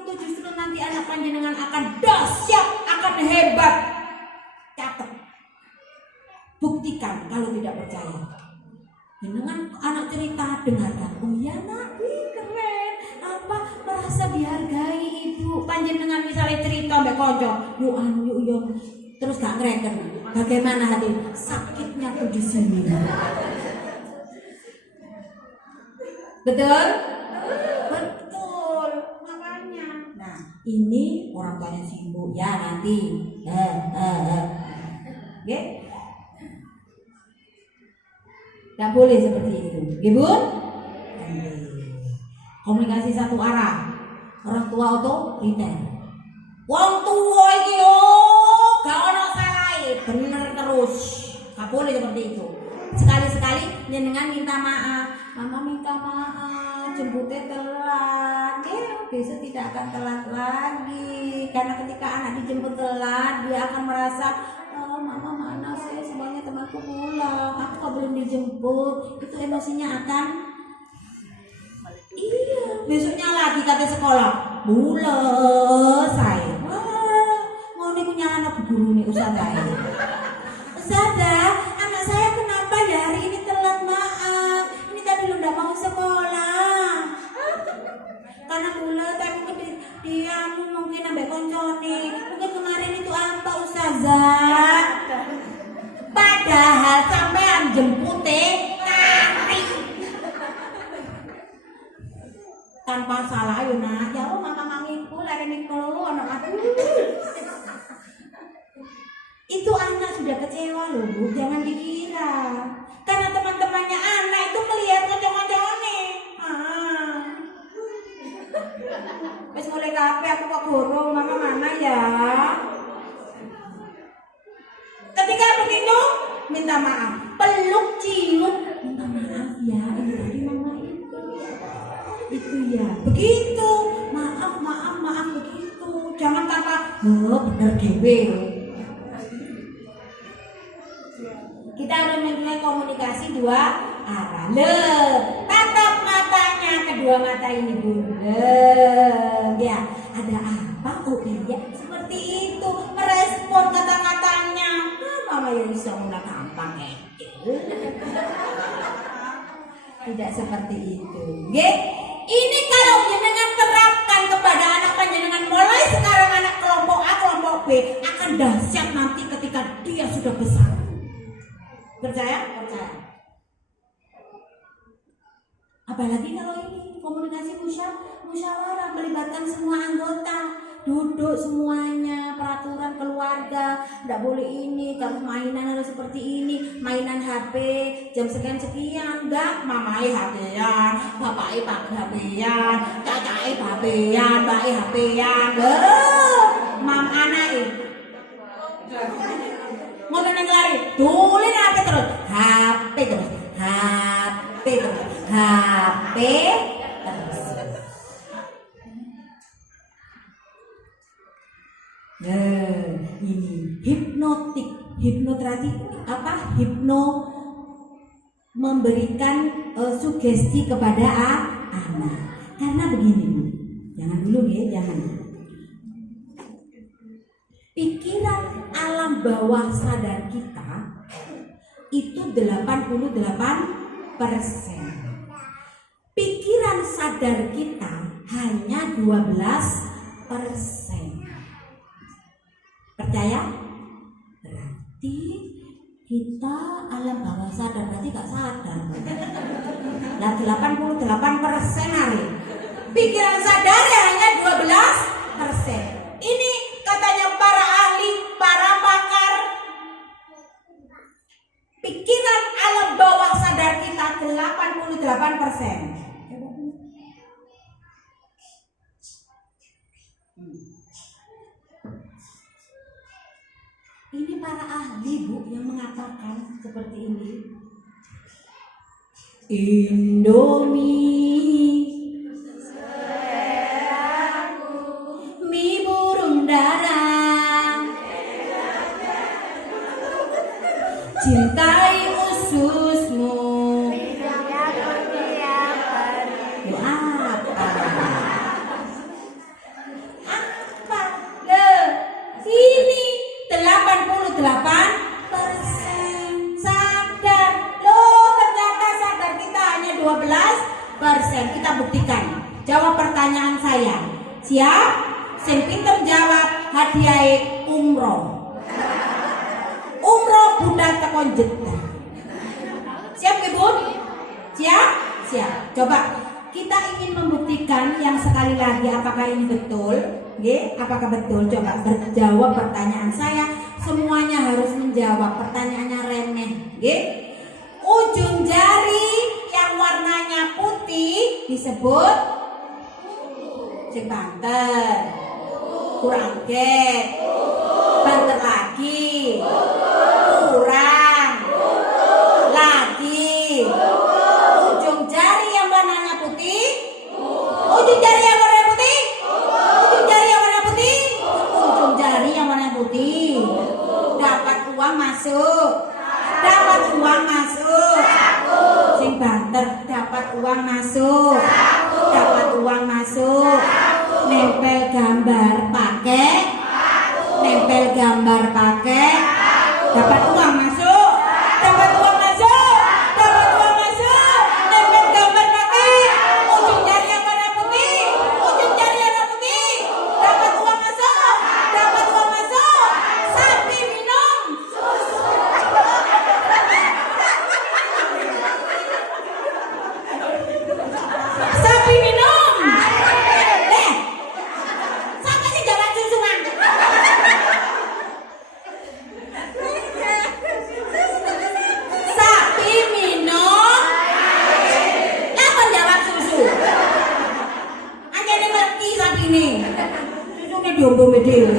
Itu justru nanti anak panjenengan akan dahsyat, akan hebat. Catat. Buktikan kalau tidak percaya. Dengan anak cerita, dengarkan. Oh iya nak, keren. Apa merasa dihargai ibu? Panjenengan misalnya cerita mbak konco, yuk. Terus gak ngereken. Bagaimana hati? Sakitnya tuh di sini. Betul? Betul. Makanya. Nah, ini orang tuanya si ibu ya nanti. Oke? Nggak boleh seperti itu, nggih Bun? Komunikasi satu arah. Orang tua otoriter. Wong tua iki yo gak ono salahe, bener terus. Gak boleh seperti itu. Sekali-sekali jenengan minta maaf. Mama minta maaf, jemputnya telat. Besok tidak akan telat lagi. Karena ketika anak dijemput telat, dia akan merasa, oh mama mana sih, semuanya temanku pulang, aku kok belum dijemput. Itu emosinya akan besoknya lagi kata sekolah bules saya. Wah, mau nih punya anak guru nih Ustazah. Ustazah, anak saya kenapa ya hari ini telat, maaf. Ini tadi lu udah mau sekolah. Karena bules, tapi diamu mungkin ambek koncone. Mungkin kemarin itu apa Ustazah? Padahal sampean jempute tanpa salah ayo nak, ya Allah mama mangiku lagi niklo anak aku. Itu anak sudah kecewa loh Bu, jangan dikira. Karena teman-temannya anak itu melihat kocok-kocoknya. Wes mulai kape aku kok gorong, mama mana ya? Ketika begitu minta maaf, peluk cium, minta maaf ya, ini tadi mama itu ya, begitu, maaf begitu, jangan kata bener dewe. Kita harus memulai komunikasi dua arah. Tatap matanya, kedua mata ini Bunda. Ya, ada apa? Oh iya, seperti itu, merespon kata-katanya. Mama ya bisa mulai gampang Tidak seperti itu, nggih. Ini kalau jenengan terapkan kepada anak panjenengan mulai sekarang, anak kelompok A, kelompok B akan dahsyat nanti ketika dia sudah besar. Percaya? Percaya. Apalagi kalau ini komunikasi musyawarah melibatkan semua anggota, duduk semuanya, peraturan keluarga, tidak boleh ini, kalau mainan harus seperti ini, mainan HP jam sekian, enggak, mamai HP-an, bapai HP-an, cacai HP-an, bapai HP-an, mam anak ngono nang lari, tulen HP terus, HP terus, HP terus, HP terus. Nah, ini hipnoterapi apa? Memberikan sugesti kepada anak. Karena begini Bu, jangan dulu ya, jangan. Pikiran alam bawah sadar kita itu 88%. Pikiran sadar kita hanya 12%. Percaya? Berarti kita alam bawah sadar, berarti gak sadar. Nah 88% hari. Pikiran sadar hanya 12%. Ini katanya para ahli, para pakar. Pikiran alam bawah sadar kita 88%. Ini para ahli Bu yang mengatakan seperti ini. Indomie seleraku, mie burung dara, cintai ususmu. Ini 88% sadar. Loh, ternyata sadar kita hanya 12%. Kita buktikan. Jawab pertanyaan saya. Siap? Sing pinter jawab hadiah umroh. Umroh budak tekon Jeddah. Siap ya Bun? Siap? Siap. Coba kita ingin membuktikan yang sekali lagi apakah ini betul. Nggih, apakah betul? Coba berjawab pertanyaan saya. Semuanya harus menjawab. Pertanyaannya remeh. Nggih. Ujung jari disebut sing banter. Kurang get. Banter lagi. Kurang. Lagi. Ujung jari yang warnanya putih. Ujung jari yang warna putih. Ujung jari yang warna putih. Ujung jari yang warna putih. Dapat uang masuk. Dapat uang masuk. Sing banter dapat uang masuk. Dapat uang masuk. Nempel gambar pakai. Nempel gambar pakai. Dapat uang masuk. Dapat uang masuk. Dapat uang masuk. Nempel gambar pakai. Ujung jari yang warna putih. Ujung jari yang warna putih. Dapat uang masuk. Dapat uang masuk. Sapi minum susu. Sapi minum. Siapa sih jalan susuan? Sapi minum. Apa jawab susu? Aja nih ngerti sapi ini. Susunya diombo dhewe.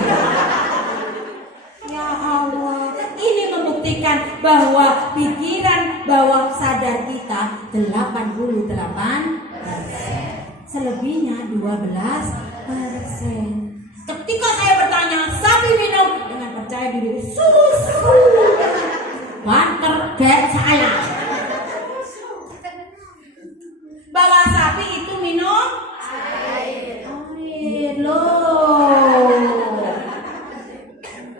Ya Allah, ini membuktikan bahwa pikiran bawah sadar kita 88%. Selebihnya 12%. Ketika saya bertanya sapi minum dengan percaya diri susu. Banter gak saya. Bahwa sapi itu minum air loh.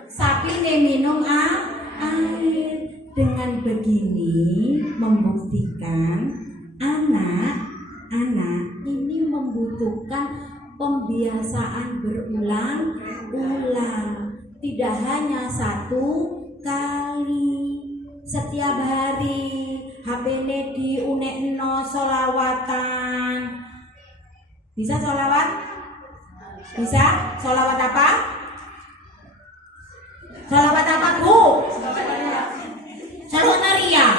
Sapi ini minum air. Dengan begini membuktikan anak-anak ini membutuhkan pembiasaan berulang-ulang, tidak hanya satu kali. Setiap hari HP-ne diunekno sholawatan. Bisa sholawat? Bisa? Sholawat apa? Sholawat apa, Bu? Sholawat Maria.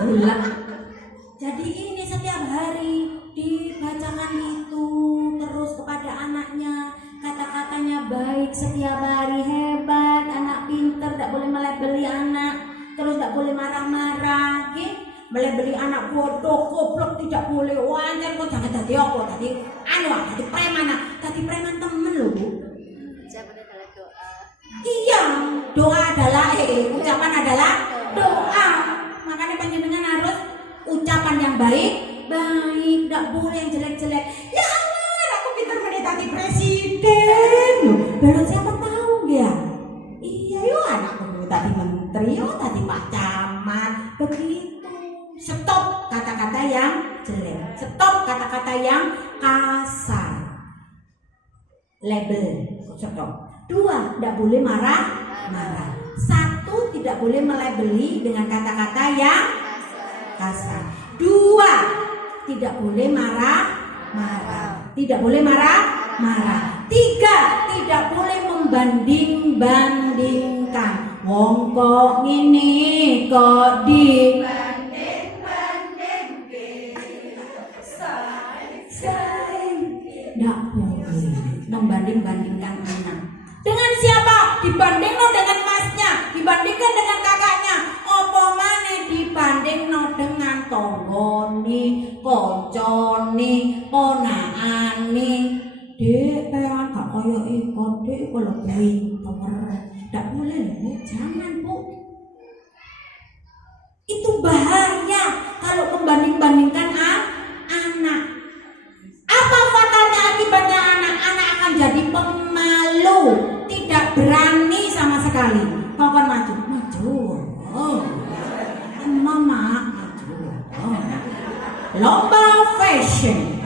Bulan. Jadi ini setiap hari dibacakan itu terus kepada anaknya, kata-katanya baik setiap hari, hebat, anak pinter, tidak boleh melebeli anak, terus tidak boleh marah-marah, melebeli anak bodoh, goblok tidak boleh, wajar kok jangan tadi apa tadi, tadi preman temen loh Bu. Iya, doa adalah ucapan adalah doa, makanya panjenengan harus ucapan yang baik, tidak boleh yang jelek-jelek. Ya Allah, aku pintar menitati presiden. Belum siapa tahu ya? Iya, yuk anakku tadi menteri, tadi Pak Camat, begitu. Stop kata-kata yang jelek, stop kata-kata yang kasar. Label, stop. 2, tidak boleh marah-marah. 1, tidak boleh melabeli dengan kata-kata yang kasar. 2, tidak boleh marah-marah. Tidak boleh marah-marah. 3, tidak boleh membanding-bandingkan. Wong kok ngene kok tidak boleh membanding-bandingkan anak. Dengan siapa? Dibandingno dengan masnya, dibandingkan dengan kakaknya. Apa maneh dibandingno dengan tanggane, kancane, ponakane. Dek, pengen gak kaya iku, Dek, kalau pinter. Ndak boleh loh, jangan Bu. Itu bahaya kalau membanding-bandingkan anak. Apa fatalnya akibatnya anak akan jadi pemalu, tidak berani sama sekali. Kau kan maju. Oh. Mama maju. Oh. Lomba fashion.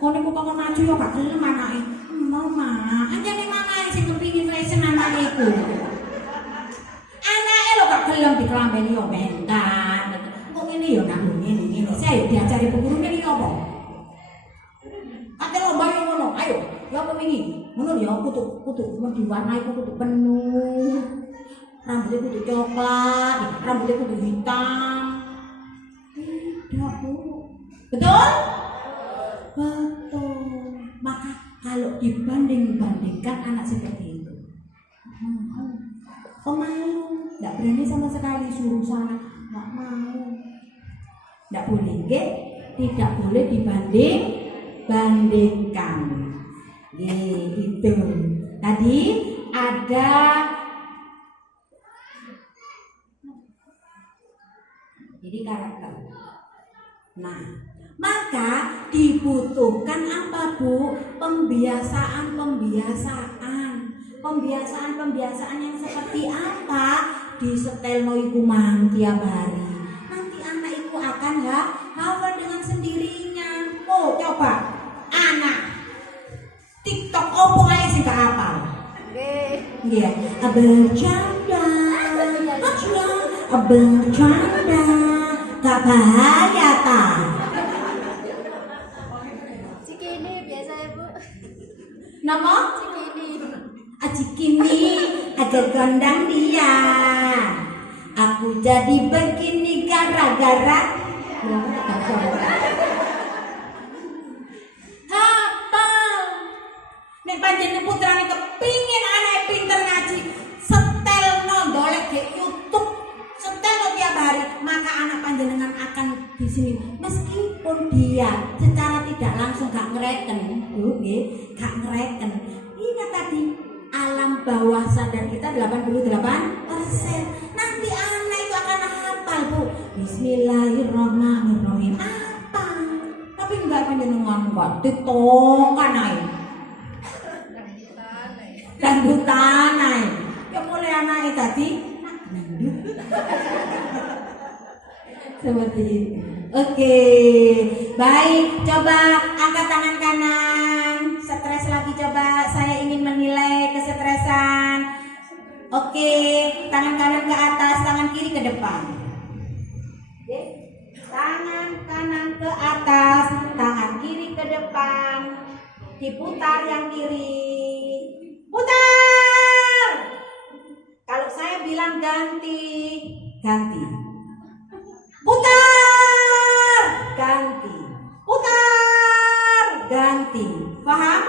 Kau nih kau maju ya gak gelem anake. Mama, anjane mama sing kepingin fashion anake iku. Anake lho gak gelem diklambeni yo mentan. Kok ngene yo nak ngene. Saya diajari pengurune iki apa? Ate lomba yo ngono. Ayo, yo apa wingi? Ngono yo kutu mau diwarnai kutu penuh. Rambutnya kutu coklat, rambutnya kutu hitam. Betul? Betul. Maka kalau dibanding-bandingkan anak seperti itu, pemalu, tidak berani sama sekali suruh sana, nggak mau, tidak boleh, tidak boleh dibandingkan. Gitu. Tadi ada jadi karakter. Nah, maka dibutuhkan apa Bu? Pembiasaan yang seperti apa? Disetelno iku mang tiap hari. Nanti anak itu akan hafal dengan sendirinya. Oh, coba anak TikTok opo ae sing gak hafal. Nggih. Bercanda. Bercanda. Gak bahaya ta? Cikini biasa ya Bu. Nama? Cikini. Cikini ada gondang dia. Aku jadi begini gara-gara hafal. Nek panjenengan putrane kepingin anake pinter ngaji, setelno golek di YouTube, setelno tiap hari, maka anak panjenengan akan di sini. Meskipun dia secara tidak langsung gak ngereken, nggih, gak ngereken. Ingat tadi alam bawah sadar kita 88%. Nanti anak itu akan hafal Bu. Bismillahirrahmanirrahim. Apa? Tapi enggak panjenengan kok ditokan ae. Dangdutan ae. Ya mulai anak tadi seperti itu. Oke, baik. Coba angkat tangan kanan. Stres lagi coba. Saya ingin menilai kesetresan. Oke, tangan kanan ke atas, tangan kiri ke depan. Oke. Tangan kanan ke atas, tangan kiri ke depan. Diputar yang kiri. Putar. Kalau saya bilang ganti, ganti. Putar, ganti. Putar, ganti. Paham?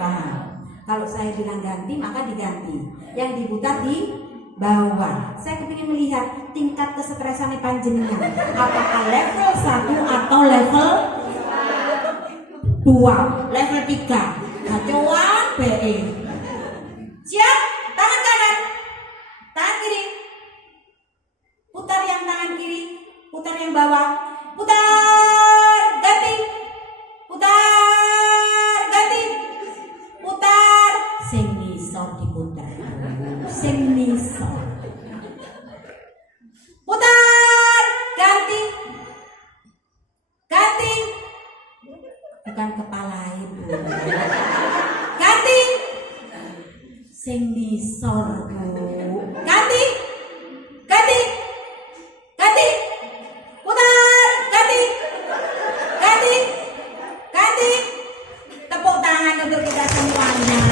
Paham. Kalau saya bilang ganti, maka diganti. Yang diputar di bawah. Saya kepingin melihat tingkat kesetresan panjenengan. Apakah level 1 atau level 2, level 3. Kacauan BE. Siap? Tangan kanan, tangan kiri. Putar yang tangan kiri, putar yang bawah. Putar, ganti. Putar, ganti. Putar, sing nisor diputar. Sing nisor. Putar, ganti. Ganti. Bukan kepala ibu. Ganti. Sing nisor Bu. Ganti. Ganti. Ganti. Putar, ganti. Ganti. Ganti. Tepuk tangan untuk kita semuanya.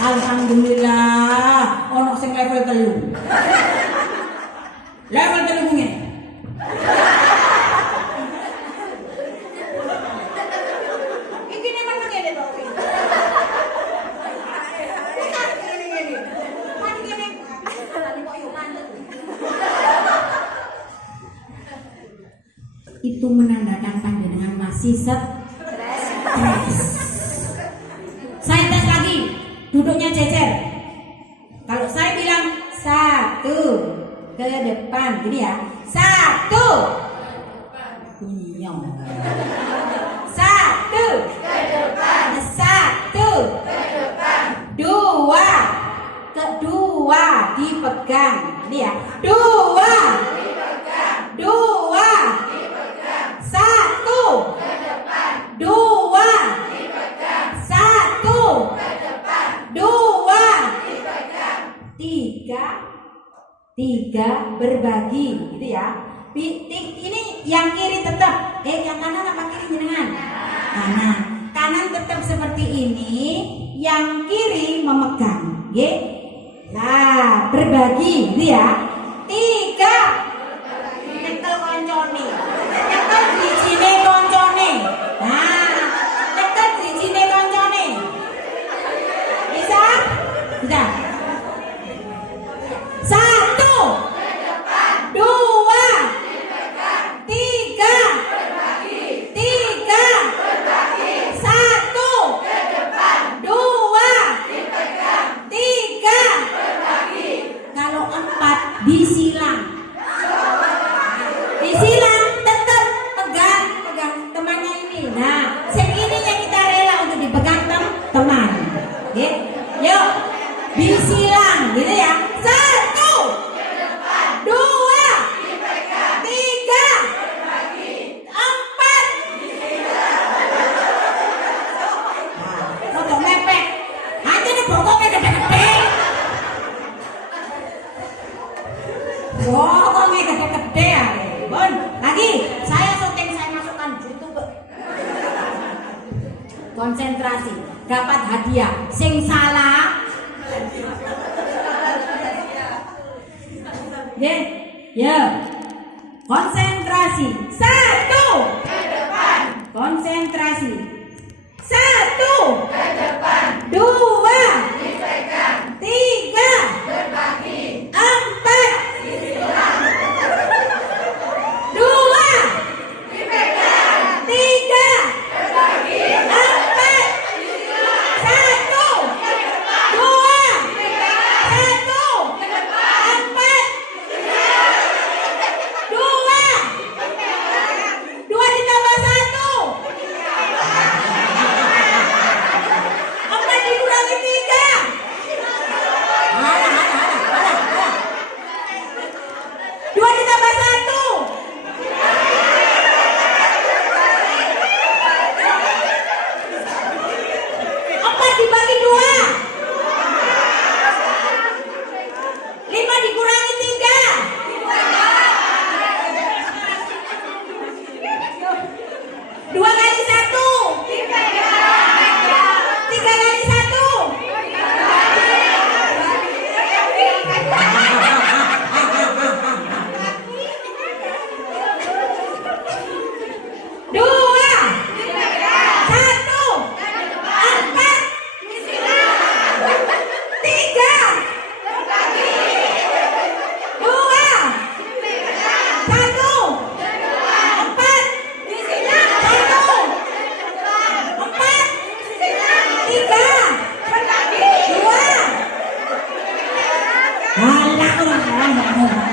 Alhamdulillah. Ono sing level 3. Level 3 mungkin. Iki nek men ngene to. Itu menandakan panjenengan masih stres. Saya tes lagi, duduknya cecer. Kalau saya bilang 1 ke depan, gini ya, 1 iya. 1 ke depan, 1 ke depan, 2 kedua dipegang, ini ya, 2 dipegang, 2 1 ke depan, 2 dipegang, 1 ke depan, 2 dipegang, 3 berbagi, gitu ya. Ini yang kiri tetap, yang kanan apa kiri jenengan? Kanan. Kanan tetap seperti ini, yang kiri memegang, nggih. Nah, berbagi, gitu ya. 3 nyekel koncone. Nyekel bijine Sudah. 1, 2, 3, 3, 1, 2, 3. Kalau 4 disilang. Disilang tetap pegang temannya ini. Nah, yang ininya kita rela untuk dipegang teman. Oke? Yuk, disilang gitu ya. 1, 2, 3, 4. Rodok mepet. Aja nih pokoknya gede-gede. Pokoknya gede-gede ya. Bon, lagi saya syuting, saya masukkan YouTube. Konsentrasi, dapat hadiah. Sing salah. Ya, ya. Konsentrasi. 1. Konsentrasi. 1, 2, 3, 4. 2, 3, 4. 1, 2, 1, 4. 2 ditambah 1. 4 dikurangi 3. Alah. 2 ditambah 1. 4 dibagi 2. 5 dikurangi 3. 2 kali 1. 3 kali 1. 2, 1, 4. 3, 2, 1, 4. 1, 4, 3, 2. Alah.